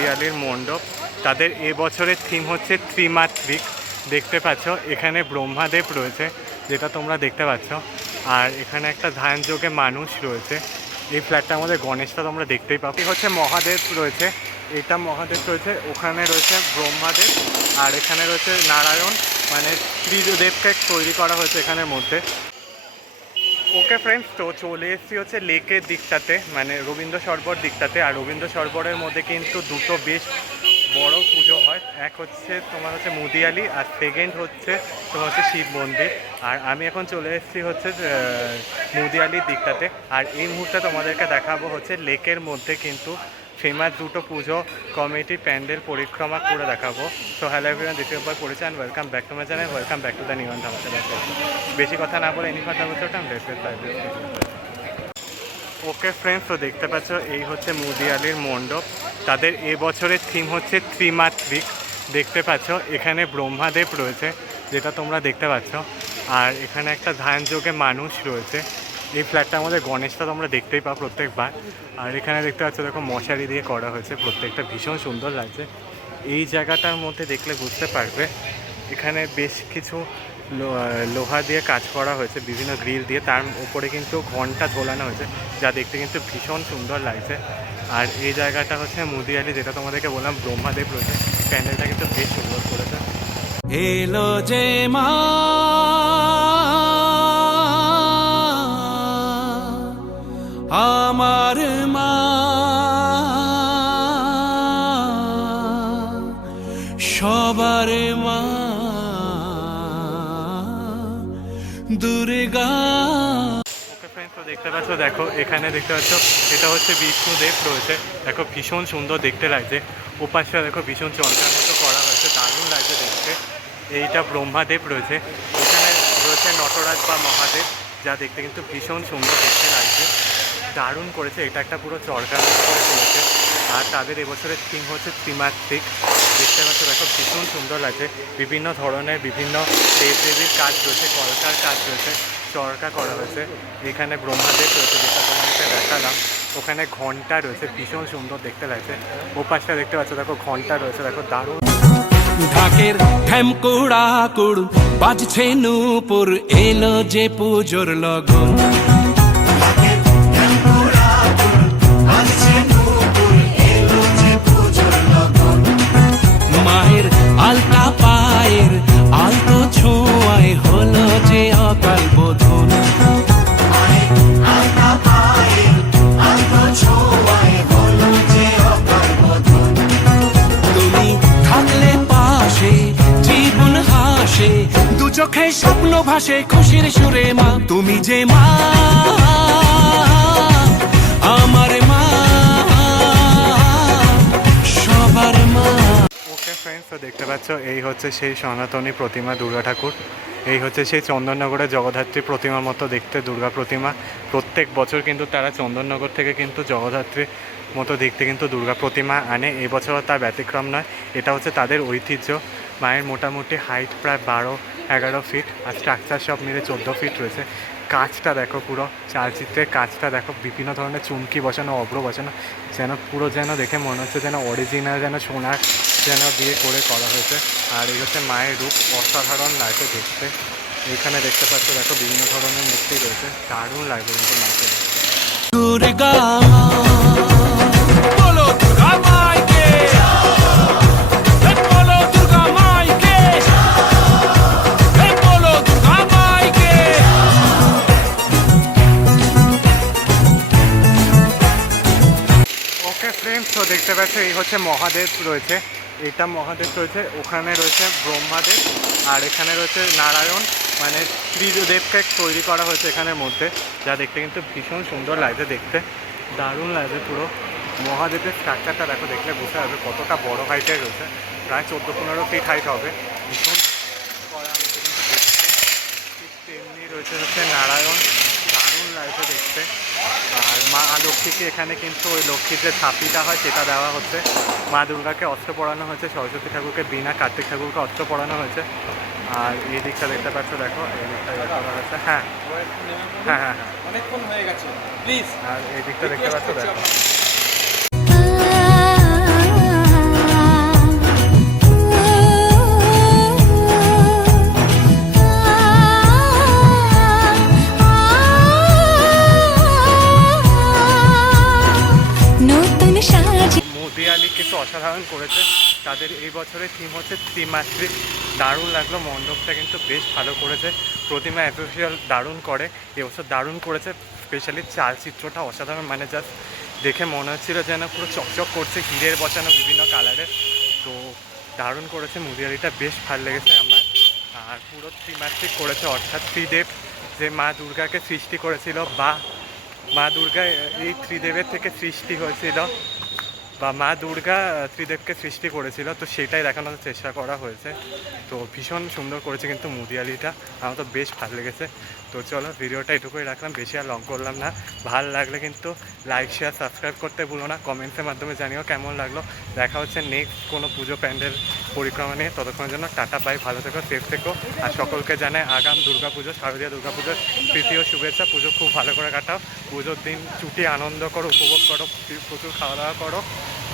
মুদিয়ালির মণ্ডপ। তাদের এবছরের থিম হচ্ছে ত্রিমাত্রিক। দেখতে পাচ্ছ এখানে ব্রহ্মাদেব রয়েছে, যেটা তোমরা দেখতে পাচ্ছ। আর এখানে একটা ধ্যানযোগে মানুষ রয়েছে। এই ফ্ল্যাটটার মধ্যে গণেশটা তোমরা দেখতেই পাবে। হচ্ছে মহাদেব রয়েছে, এটা মহাদেব রয়েছে, ওখানে রয়েছে ব্রহ্মাদেব, আর এখানে রয়েছে নারায়ণ, মানে ত্রিদেবকে তৈরি করা হয়েছে এখানের মধ্যে। ওকে ফ্রেন্ডস, তো চলে এসেছি হচ্ছে লেকের দিকটাতে, মানে রবীন্দ্র সরোবর দিকটাতে। আর রবীন্দ্র সরোবরের মধ্যে কিন্তু দুটো বেশ বড় পুজো হয়। এক হচ্ছে তোমার হচ্ছে মুদিয়ালি, আর সেকেন্ড হচ্ছে তোমার হচ্ছে শিব মন্দির। আর আমি এখন চলে এসেছি হচ্ছে মুদিয়ালির দিকটাতে। আর এই মুহূর্তে তোমাদেরকে দেখাবো হচ্ছে লেকের মধ্যে কিন্তু ফেমাস দুটো পুজো কমিটি প্যান্ডেল পরিক্রমা করে দেখাবো। তো হ্যালো এভরিওয়ান, দ্বিতীয় বার পড়েছে and welcome back to my channel, welcome back to the new and ধামাকা। বেশি কথা না বলে এনি কথা বলতে হতাম। ওকে ফ্রেন্ডস, তো দেখতে পাচ্ছ এই হচ্ছে মুদিয়ালির মণ্ডপ। তাদের এবছরের থিম হচ্ছে ত্রিমাত্রিক। দেখতে পাচ্ছ এখানে ব্রহ্মাদেব রয়েছে, যেটা তোমরা দেখতে পাচ্ছ। আর এখানে একটা ধ্যানযোগে মানুষ রয়েছে। এই ফ্ল্যাটটার মধ্যে গণেশটা তোমরা দেখতেই পাও প্রত্যেকবার। আর এখানে দেখতে পাচ্ছ দেখো মশারি দিয়ে করা হয়েছে, প্রত্যেকটা ভীষণ সুন্দর লাগছে। এই জায়গাটার মধ্যে দেখলে বুঝতে পারবে এখানে বেশ কিছু লোহা দিয়ে কাজ করা হয়েছে, বিভিন্ন গ্রিল দিয়ে। তার উপরে কিন্তু ঘন্টা ঝোলানো হয়েছে, যা দেখতে কিন্তু ভীষণ সুন্দর লাগছে। আর এই জায়গাটা হচ্ছে মুদিয়ালি, যেটা তোমাদেরকে বললাম ব্রহ্মাদেব রয়েছে। প্যান্ডেলটা কিন্তু বেশ সুন্দর করেছে। এলো যে মা আমার মা, সবার মা দুর্গা। ওকে ফ্রেন্ডস, তো দেখতে পাচ্ছ দেখো এখানে দেখতে পাচ্ছ এটা হচ্ছে বিষ্ণুদেব রয়েছে। দেখো ভীষণ সুন্দর দেখতে লাগছে। ওপাশটা দেখো ভীষণ চমকার মতো করা হয়েছে, দারুণ লাগছে দেখতে। এইটা ব্রহ্মাদেব রয়েছে, এখানে রয়েছে নটরাজ বা মহাদেব, যা দেখতে কিন্তু ভীষণ সুন্দর দেখতে লাগছে, দারুণ করেছে। এটা একটা পুরো চরকার মতো করে করেছে। আর তাদের এবছরের থিম হচ্ছে ত্রিমাত্রিক। দেখতে পাচ্ছ দেখো ভীষণ সুন্দর লাগছে। বিভিন্ন ধরনের বিভিন্ন দেবদেবীর কাজ রয়েছে, কলকার কাজ রয়েছে, চরকা করা হয়েছে। এখানে ব্রহ্মাদেব রয়েছে, যেটা তোমাদেরকে দেখালাম। ওখানে ঘন্টা রয়েছে, ভীষণ সুন্দর দেখতে লাগছে। ওপাশটা দেখতে পাচ্ছ দেখো ঘন্টা রয়েছে, দেখো দারুণ। ঢাকের ঠ্যামকুড়া কুড় বাজছে নূপুর, এলো যে পুজোর লগন। মায়ের আলতা পায়ের আলতো ছোঁয়ায় হলো যে অকাল বোধন। তুমি থাকলে পাশে জীবন হাসে, দু চোখে স্বপ্ন ভাসে খুশির সুরে মা। তুমি যে মা আমার মা, সবার মা। ওকে ফ্রেন্ডস, তো দেখতে পাচ্ছ এই হচ্ছে সেই সনাতনী প্রতিমা দুর্গা ঠাকুর। এই হচ্ছে সেই চন্দননগরের জগদ্ধাত্রী প্রতিমার মতো দেখতে দুর্গা প্রতিমা। প্রত্যেক বছর কিন্তু তারা চন্দননগর থেকে কিন্তু জগদ্ধাত্রীর মতো দেখতে কিন্তু দুর্গা প্রতিমা আনে। এবছরও তার ব্যতিক্রম নয়, এটা হচ্ছে তাদের ঐতিহ্য। মায়ের মোটামুটি হাইট প্রায় 12-11 ফিট, আর স্ট্রাকচার সব মিলে 14 ফিট রয়েছে। কাজটা দেখো, পুরো চালচিত্রের কাজটা দেখো, বিভিন্ন ধরনের চুমকি বসানো, অভ্র বসানো, যেন পুরো যেন দেখে মনে হচ্ছে যেন অরিজিনাল, যেন সোনার যেন দিয়ে করে করা হয়েছে। আর এই হচ্ছে মায়ের রূপ, অসাধারণ লাগছে দেখতে। এইখানে দেখতে পাচ্ছ দেখো বিভিন্ন ধরনের মূর্তি রয়েছে, দারুণ লাগবে কিন্তু মাকে দেখতে। দুর্গা বলো দুর্গা মাইকে, বলো দুর্গা মাইকে, বলো দুর্গা মাইকে। ওকে ফ্রেন্ডস, তো দেখতে পাচ্ছ এই হচ্ছে মহাদেব রয়েছে, এটা মহাদেব রয়েছে, ওখানে রয়েছে ব্রহ্মাদেব, আর এখানে রয়েছে নারায়ণ, মানে ত্রিদেবকে তৈরি করা হয়েছে এখানের মধ্যে, যা দেখতে কিন্তু ভীষণ সুন্দর লাগছে দেখতে, দারুণ লাগছে পুরো। মহাদেবের স্ট্রাকচারটা দেখো, দেখলে বুঝতে পারবে কতটা বড় হাইটের রয়েছে, প্রায় 14-15 ফিট হাইট হবে, ভীষণ করা হয়েছে কিন্তু দেখতে। ঠিক তেমনি রয়েছে হচ্ছে নারায়ণ, দারুণ লাগছে দেখতে। আর মা লক্ষ্মীকে এখানে কিন্তু ওই লক্ষ্মীর যে ছাপিটা হয় সেটা দেওয়া হচ্ছে। মা দুর্গাকে অস্ত্র পরানো হয়েছে, সরস্বতী ঠাকুরকে বীণা, কার্তিক ঠাকুরকে অস্ত্র পরানো হয়েছে। আর এই দিকটা দেখতে পাচ্ছ দেখো, এই দিকটা করা হয়েছে। হ্যাঁ হ্যাঁ হ্যাঁ হ্যাঁ, অনেকক্ষণ হয়ে গেছে প্লিজ। আর এই দিকটা দেখতে পাচ্ছ দেখো। মুদিয়ালি কিন্তু অসাধারণ করেছে। তাদের এই বছরের থিম হচ্ছে ত্রিমাত্রিক। দারুণ লাগলো, মণ্ডপটা কিন্তু বেশ ভালো করেছে। প্রতিমা অ্যাসোসিয়াল দারুণ করে, এবছর দারুণ করেছে। স্পেশালি চালচিত্রটা অসাধারণ, মানে জাস্ট দেখে মনে হচ্ছিল যেন পুরো চকচক করছে, হিরের বসানো বিভিন্ন কালারের। তো দারুণ করেছে মুদিয়ালিটা, বেশ ভালো লেগেছে আমার। আর পুরো ত্রিমাত্রিক করেছে, অর্থাৎ ত্রিদেব যে মা দুর্গাকে সৃষ্টি করেছিল, বা মা দুর্গা এই ত্রিদেবের থেকে সৃষ্টি হয়েছিল, বা মা দুর্গা ত্রিদেবকে সৃষ্টি করেছিল, তো সেটাই দেখানোর চেষ্টা করা হয়েছে। তো ভীষণ সুন্দর করেছে কিন্তু মুদিয়ালিটা, আমার তো বেশ ভালো লেগেছে। তো চলো ভিডিওটা এটুকুই রাখলাম, বেশি আর লং করলাম না। ভালো লাগলে কিন্তু লাইক শেয়ার সাবস্ক্রাইব করতে ভুলো না, কমেন্টসের মাধ্যমে জানিও কেমন লাগলো। দেখা হচ্ছে নেক্সট কোনো পুজো প্যান্ডেল পরিক্রমা নিয়ে, ততক্ষণের জন্য টাটা বাই, ভালো থেকো, সেফ থেকো। আর সকলকে জানাই আগাম দুর্গাপুজো, শারদীয় দুর্গাপুজোর প্রীতি ও শুভেচ্ছা। পুজো খুব ভালো করে কাটাও, পুজোর দিন ছুটি আনন্দ করো, উপভোগ করো, প্রচুর খাওয়া দাওয়া করো।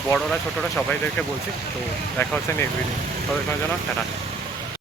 বড়োরা ছোটোরা সবাইদেরকে বলছি। তো দেখা হচ্ছে নেক্সট ভিডিও, ততক্ষণের জন্য টাটা।